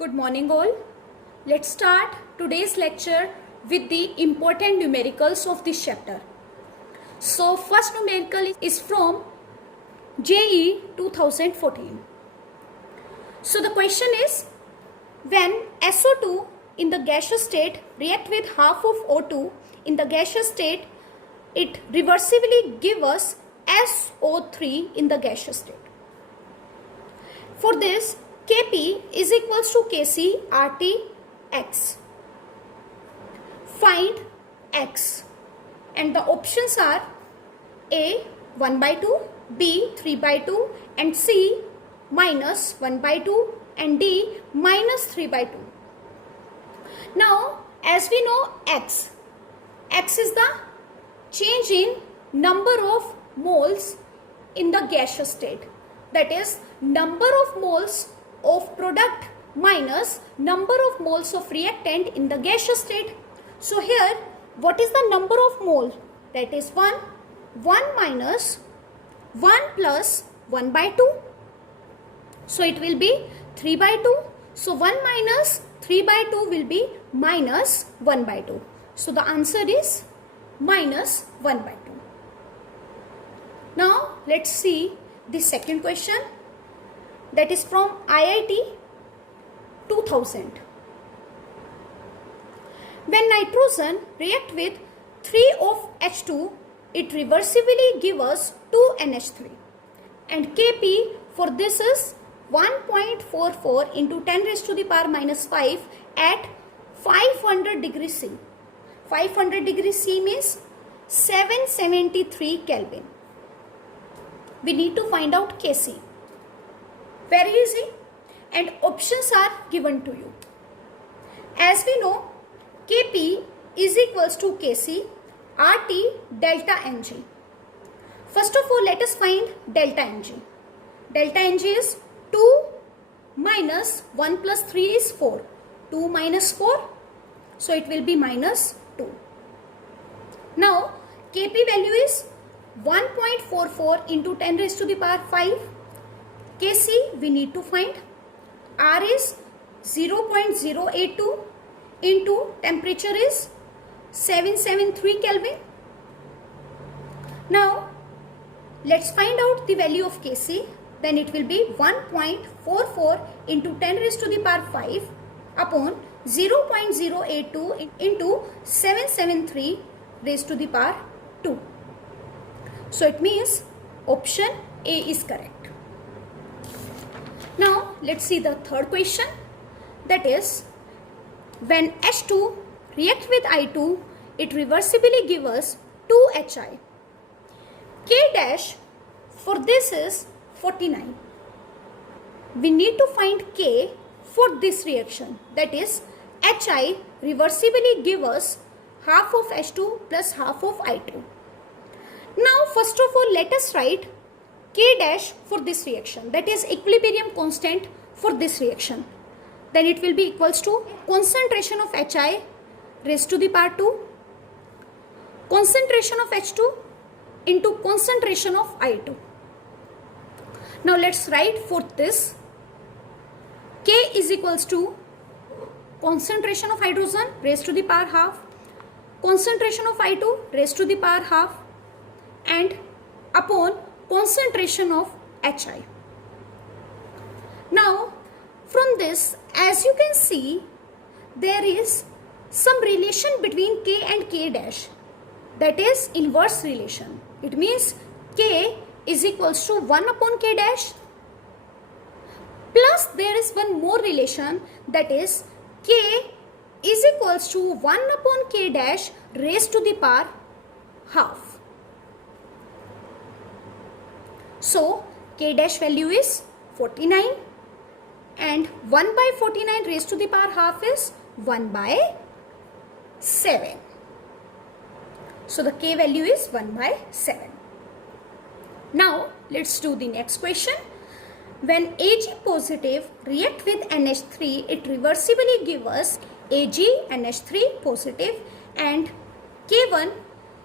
Good morning all. Let's start today's lecture with the important numericals of this chapter. So first numerical is from JEE 2014. So the question is, when SO2 in the gaseous state react with half of O2 in the gaseous state, it reversibly gives us SO3 in the gaseous state. For this, Kp is equals to Kc RT X. Find X, and the options are A 1 by 2, B 3 by 2, and C minus 1 by 2, and D minus 3 by 2. Now, as we know, X is the change in number of moles in the gaseous state. That is, number of moles of product minus number of moles of reactant in the gaseous state. So here, what is the number of mole? That is 1 minus 1 plus 1 by 2. So it will be 3 by 2. So 1 minus 3 by 2 will be minus 1 by 2. So the answer is minus 1 by 2. Now let's see the second question, that is from IIT 2000. When nitrogen react with 3 of H2, it reversibly gives us 2 NH3, and Kp for this is 1.44 into 10 raised to the power minus 5 at 500 degrees C. 500 degrees C means 773 Kelvin. We need to find out Kc. Very easy, and options are given to you. As we know, Kp is equals to Kc RT delta Mg. First of all, let us find delta Mg. Delta Mg is 2 minus 1 plus 3 is 4. 2 minus 4, so it will be minus 2. Now, Kp value is 1.44 into 10 raised to the power 5. Kc we need to find. R is 0.082 into temperature is 773 Kelvin. Now let's find out the value of Kc. Then it will be 1.44 into 10 raised to the power 5 upon 0.082 into 773 raised to the power 2. So it means option A is correct. Now let's see the third question, that is, when H2 react with I2, it reversibly gives us 2 Hi. K dash for this is 49. We need to find K for this reaction, that is, Hi reversibly gives us half of H2 plus half of I2. Now first of all, let us write K dash for this reaction, that is equilibrium constant for this reaction. Then it will be equals to concentration of Hi raised to the power 2, concentration of H2 into concentration of I2. Now let's write for this. K is equals to concentration of hydrogen raised to the power half, concentration of I2 raised to the power half, and upon concentration of Hi. Now from this, as you can see, there is some relation between K and K dash, that is inverse relation. It means K is equals to 1 upon K dash, plus there is one more relation, that is K is equals to 1 upon K dash raised to the power half. So K dash value is 49, and 1 by 49 raised to the power half is 1 by 7. So the K value is 1 by 7. Now let's do the next question. When Ag positive react with NH3, it reversibly gives us Ag NH3 positive, and K1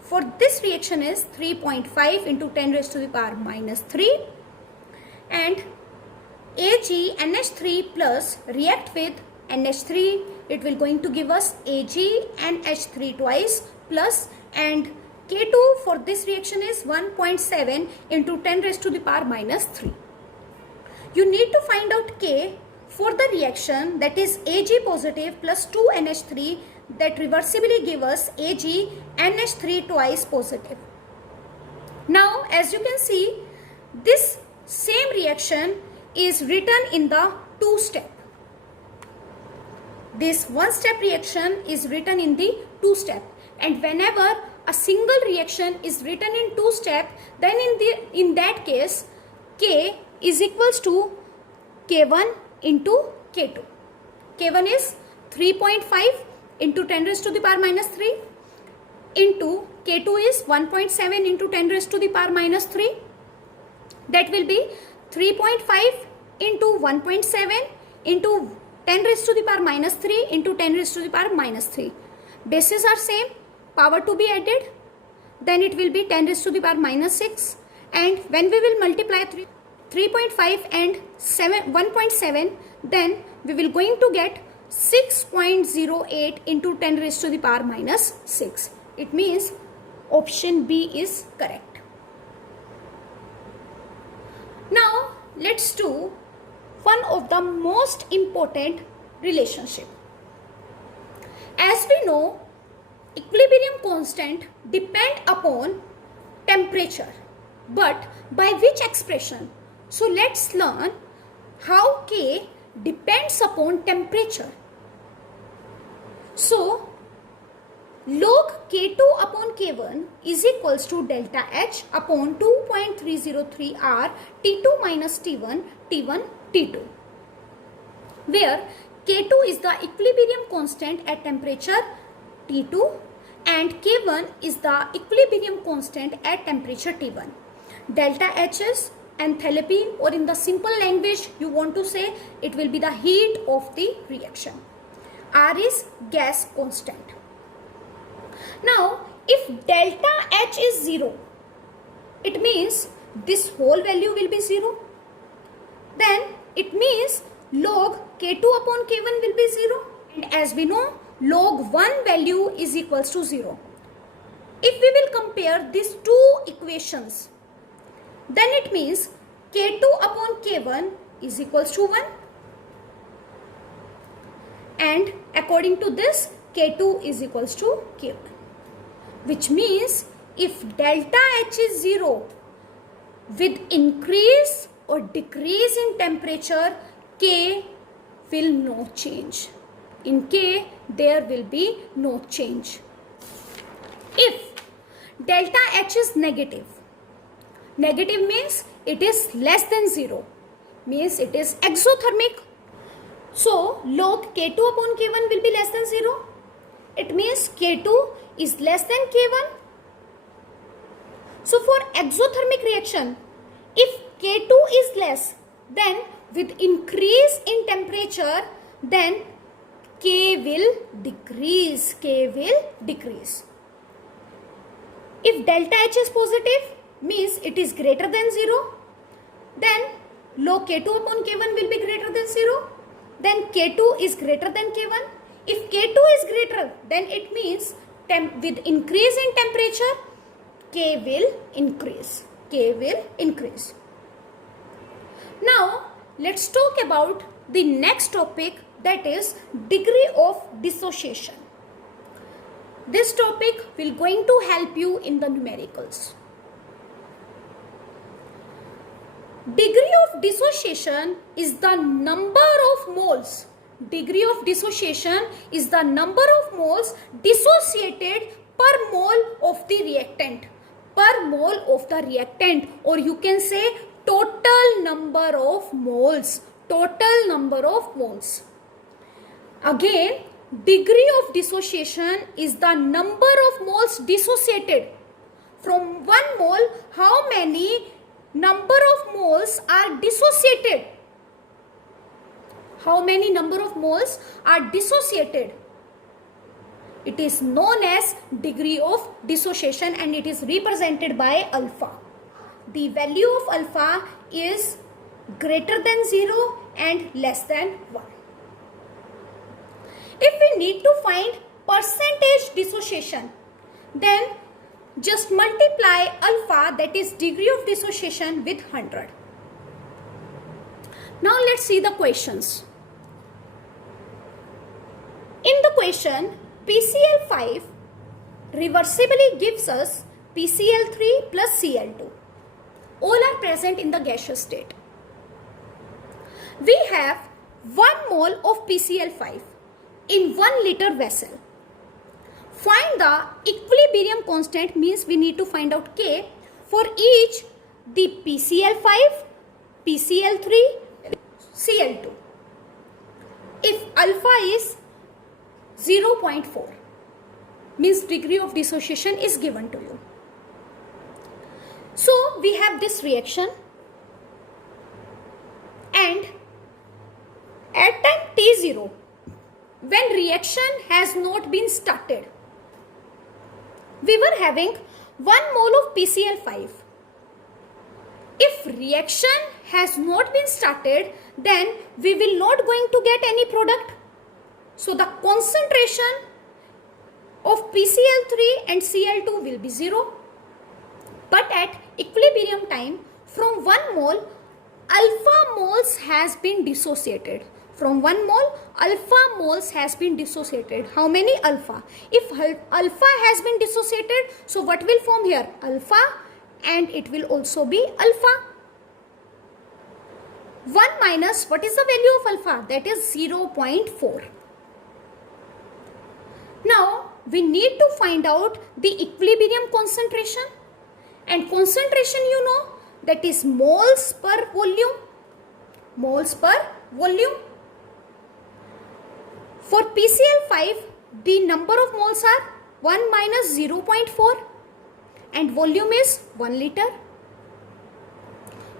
for this reaction is 3.5 into 10 raised to the power minus 3, and AgNH3 plus react with NH3, it will going to give us AgNH3 twice plus, and K2 for this reaction is 1.7 into 10 raised to the power minus 3. You need to find out K for the reaction, that is Ag positive plus 2NH3, that reversibly give us AgNH3 twice positive. Now as you can see, this same reaction is written in the two-step. This one-step reaction is written in the two-step, and whenever a single reaction is written in two-step, then in that case K is equals to K1 into K2. K1 is 3.5 into 10 raised to the power minus 3 into K2 is 1.7 into 10 raised to the power minus 3. That will be 3.5 into 1.7 into 10 raised to the power minus 3 into 10 raised to the power minus 3. Bases are same, power to be added, then it will be 10 raised to the power minus 6, and when we will multiply 3.5 and 1.7, then we will going to get 6.08 into 10 raised to the power minus 6. It means option B is correct. Now let's do one of the most important relationship. As we know, equilibrium constant depend upon temperature, but by which expression? So let's learn how K depends upon temperature. So log K2 upon K1 is equals to delta H upon 2.303 R T2 minus T1 T1 T2, where K2 is the equilibrium constant at temperature T2 and K1 is the equilibrium constant at temperature T1. Delta H is enthalpy, or in the simple language you want to say, it will be the heat of the reaction. R is gas constant. Now if delta H is 0, it means this whole value will be 0. Then it means log K2 upon K1 will be 0, and as we know, log 1 value is equals to 0. If we will compare these two equations, then it means K2 upon K1 is equals to 1, and according to this K2 is equals to K1, which means if delta H is 0, with increase or decrease in temperature, K will not change. In K there will be no change. If delta H is negative, negative means it is less than 0, means it is exothermic. So log K2 upon K1 will be less than 0. It means K2 is less than K1. So for exothermic reaction, if K2 is less, then with increase in temperature, then K will decrease. K will decrease. If delta H is positive, means it is greater than 0, then log K2 upon K1 will be greater than 0. Then K2 is greater than K1. If K2 is greater, then it means with increase in temperature, K will increase. K will increase. Now let's talk about the next topic, that is degree of dissociation. This topic will going to help you in the numericals. Degree of dissociation is the number of moles. Degree of dissociation is the number of moles dissociated per mole of the reactant. Per mole of the reactant, or you can say total number of moles. Total number of moles. Again, degree of dissociation is the number of moles dissociated. From one mole, how many number of moles are dissociated? How many number of moles are dissociated? It is known as degree of dissociation, and it is represented by alpha. The value of alpha is greater than 0 and less than 1. If we need to find percentage dissociation, then just multiply alpha, that is degree of dissociation, with 100. Now let's see the questions. In the question, PCl5 reversibly gives us PCl3 plus Cl2. All are present in the gaseous state. We have 1 mole of PCl5 in 1 liter vessel. Find the equilibrium constant, means we need to find out K for each the PCl5, PCl3, Cl2. If alpha is 0.4, means degree of dissociation is given to you. So we have this reaction, and at time t0, when reaction has not been started, we were having 1 mole of PCl5. If reaction has not been started, then we will not going to get any product. So the concentration of PCl3 and Cl2 will be 0. But at equilibrium time, from 1 mole, alpha moles has been dissociated. From 1 mole, alpha moles has been dissociated. How many alpha? If alpha has been dissociated, so what will form here? Alpha, and it will also be alpha. 1 minus, what is the value of alpha? That is 0.4. Now, we need to find out the equilibrium concentration. And concentration, you know, that is moles per volume. Moles per volume. For PCl5, the number of moles are 1 minus 0.4 and volume is 1 liter.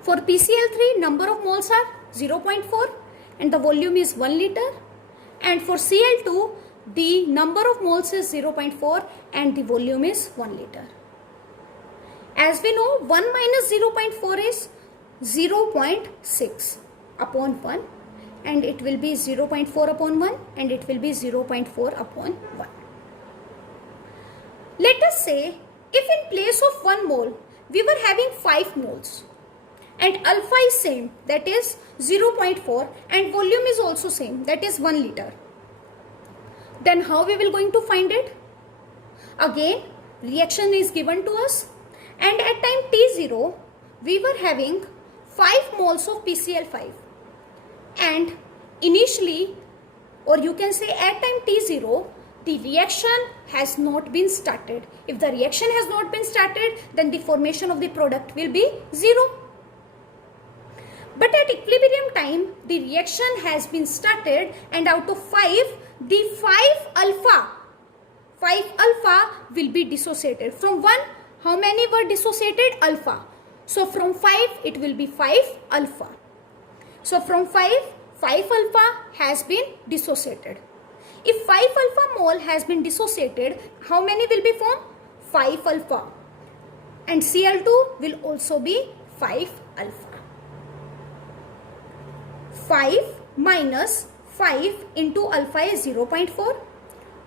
For PCl3, number of moles are 0.4 and the volume is 1 liter. And for Cl2, the number of moles is 0.4 and the volume is 1 liter. As we know, 1 minus 0.4 is 0.6 upon 1, and it will be 0.4 upon 1 and it will be 0.4 upon 1. Let us say if in place of 1 mole we were having 5 moles and alpha is same, that is 0.4, and volume is also same, that is 1 liter. Then how we will going to find it? Again, reaction is given to us, and at time t0 we were having 5 moles of PCl5, and initially, or you can say at time t0, the reaction has not been started. If the reaction has not been started, then the formation of the product will be 0. But at equilibrium time, the reaction has been started, and out of 5, the 5 alpha will be dissociated. From 1, how many were dissociated? Alpha. So from 5, it will be 5 alpha. So from 5 alpha has been dissociated. If 5 alpha mole has been dissociated, how many will be formed? 5 alpha. And Cl2 will also be 5 alpha. 5 minus 5 into alpha is 0.4.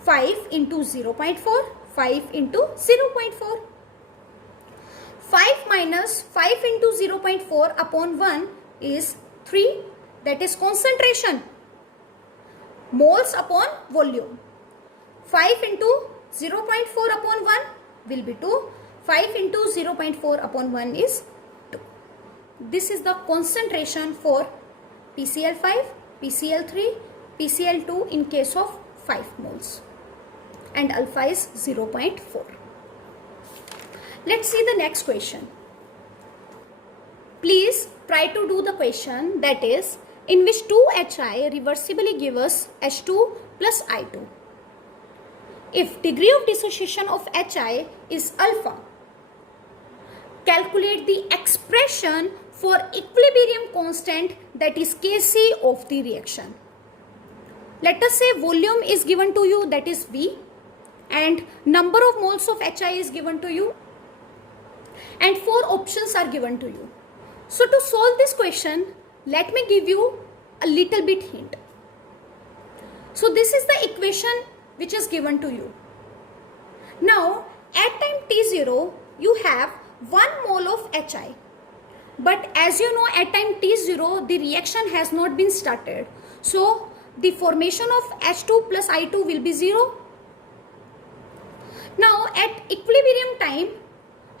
5 into 0.4. 5 into 0.4. 5 minus 5 into 0.4 upon 1 is 3. That is concentration. Moles upon volume. 5 into 0.4 upon 1 will be 2. 5 into 0.4 upon 1 is 2. This is the concentration for PCl5, PCl3, PCl2 in case of 5 moles. And alpha is 0.4. Let's see the next question. Please try to do the question, that is, in which 2HI reversibly give us H2 plus I2. If degree of dissociation of HI is alpha, calculate the expression for equilibrium constant, that is Kc of the reaction. Let us say volume is given to you, that is V, and number of moles of HI is given to you, and 4 options are given to you. So to solve this question, let me give you a little bit hint. So this is the equation which is given to you. Now at time t0 you have 1 mole of HI. But as you know, at time t0 the reaction has not been started. So the formation of H2 plus I2 will be 0. Now at equilibrium time,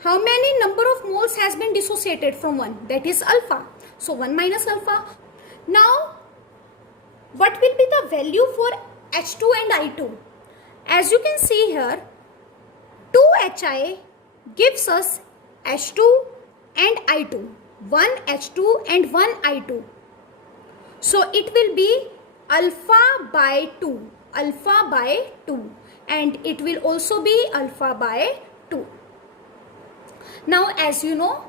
how many number of moles has been dissociated from 1? That is alpha. So 1 minus alpha. Now what will be the value for H2 and I2? As you can see here, 2HI gives us H2 and I2. 1 H2 and 1 I2. So it will be alpha by 2. Alpha by 2. And it will also be alpha by 2. Now as you know,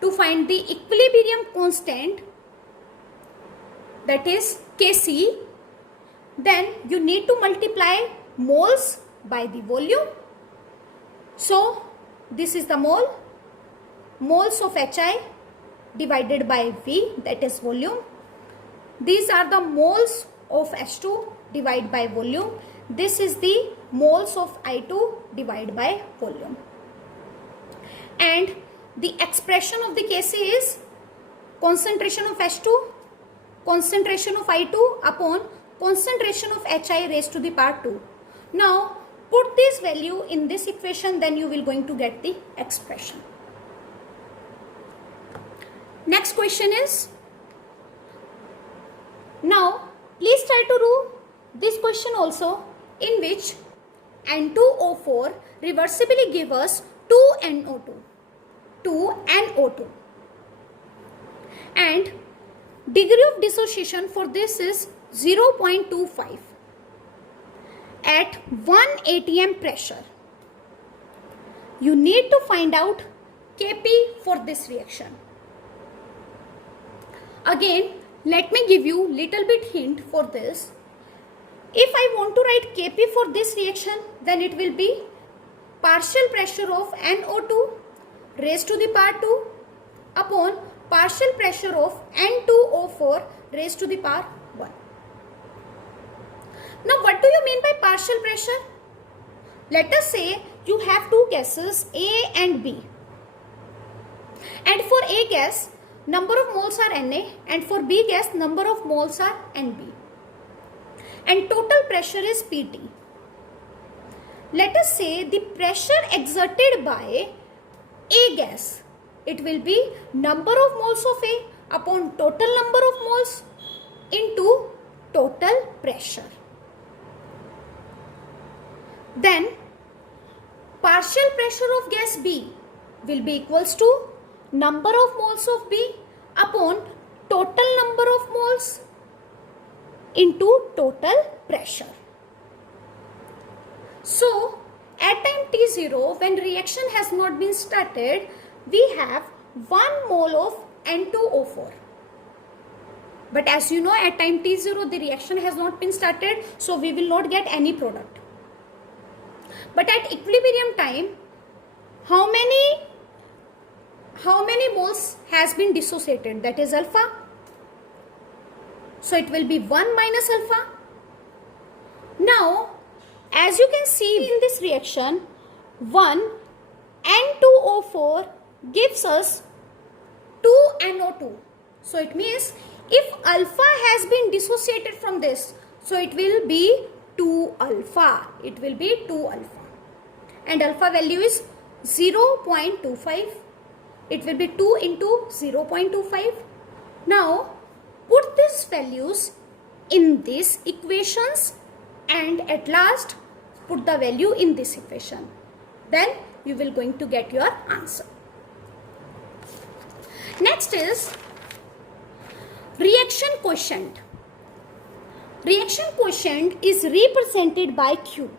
to find the equilibrium constant, that is Kc, then you need to multiply moles by the volume. So this is the mole. Moles of HI divided by V, that is volume. These are the moles of H2 divided by volume. This is the moles of I2 divided by volume. And the expression of the Kc is concentration of H2, concentration of I2 upon concentration of HI raised to the power 2. Now put this value in this equation, then you will going to get the expression. Next question is, now please try to do this question also, in which N2O4 reversibly give us 2NO2. 2NO2. And degree of dissociation for this is 0.25 at 1 atm pressure. You need to find out Kp for this reaction. Again, let me give you little bit hint for this. If I want to write Kp for this reaction, then it will be partial pressure of NO2 raised to the power 2 upon partial pressure of N2O4 raised to the power 1. Now what do you mean by partial pressure? Let us say you have two gases A and B. And for A gas, number of moles are Na, and for B gas, number of moles are Nb. And total pressure is Pt. Let us say the pressure exerted by A gas, it will be number of moles of A upon total number of moles into total pressure. Then partial pressure of gas B will be equals to number of moles of B upon total number of moles into total pressure. So at time t0, when reaction has not been started, we have 1 mole of N2O4. But as you know, at time t0 the reaction has not been started, so we will not get any product. But at equilibrium time, how many moles has been dissociated? That is alpha. So it will be 1 minus alpha. Now as you can see in this reaction, 1 N2O4 gives us 2 NO2. So it means if alpha has been dissociated from this, so it will be 2 alpha. It will be 2 alpha. And alpha value is 0.25. It will be 2 into 0.25. Now put these values in these equations and at last put the value in this equation. Then you will going to get your answer. Next is reaction quotient. Reaction quotient is represented by Q.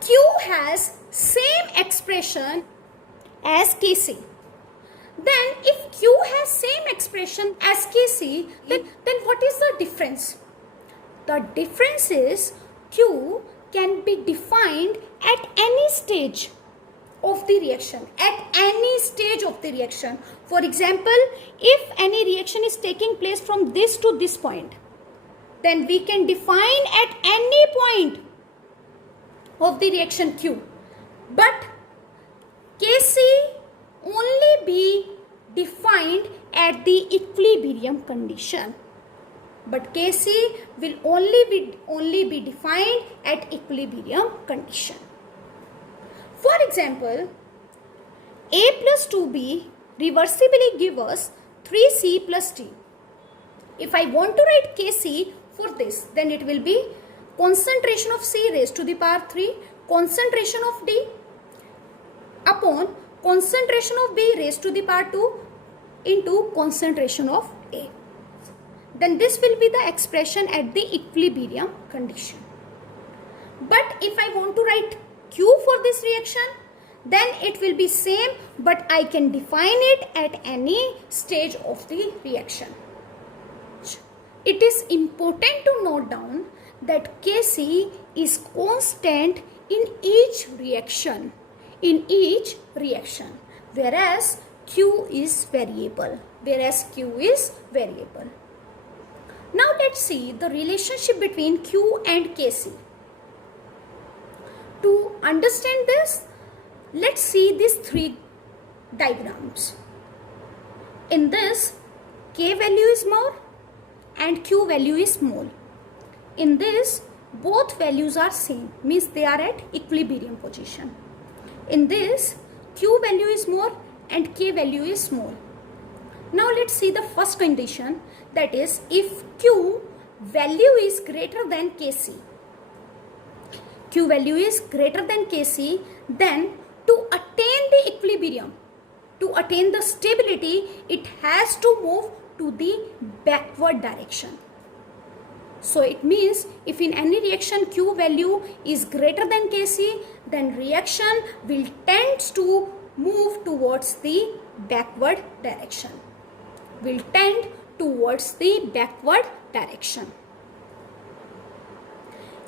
Q has same expression as Kc. Then if Q has same expression as Kc, then what is the difference? The difference is Q can be defined at any stage. of the reaction, at any stage of the reaction. For example, if any reaction is taking place from this to this point, then we can define at any point of the reaction Q. But Kc only be defined at the equilibrium condition. But Kc will only be defined at equilibrium condition. For example, A plus 2B reversibly give us 3C plus D. If I want to write Kc for this, then it will be concentration of C raised to the power 3, concentration of D upon concentration of B raised to the power 2 into concentration of A. Then this will be the expression at the equilibrium condition. But if I want to write Q for this reaction, then it will be same, but I can define it at any stage of the reaction. It is important to note down that Kc is constant in each reaction, whereas Q is variable. Now let's see the relationship between Q and Kc. To understand this, let's see these three diagrams. In this, K value is more and Q value is small. In this, both values are same, means they are at equilibrium position. In this, Q value is more and K value is small. Now let's see the first condition, that is if Q value is greater than Kc. Q value is greater than Kc, then to attain the equilibrium, to attain the stability, it has to move to the backward direction. So it means if in any reaction Q value is greater than Kc, then reaction will tend to move towards the backward direction.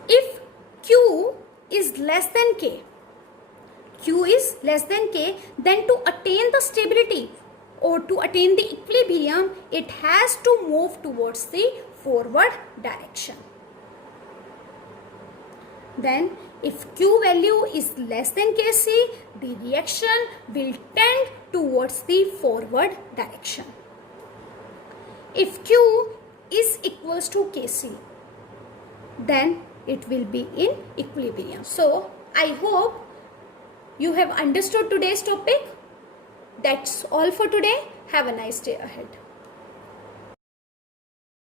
If Q is less than K, then to attain the stability or to attain the equilibrium, it has to move towards the forward direction. Then if Q value is less than Kc, the reaction will tend towards the forward direction. If Q is equals to Kc, then it will be in equilibrium. So I hope you have understood today's topic. That's all for today. Have a nice day ahead.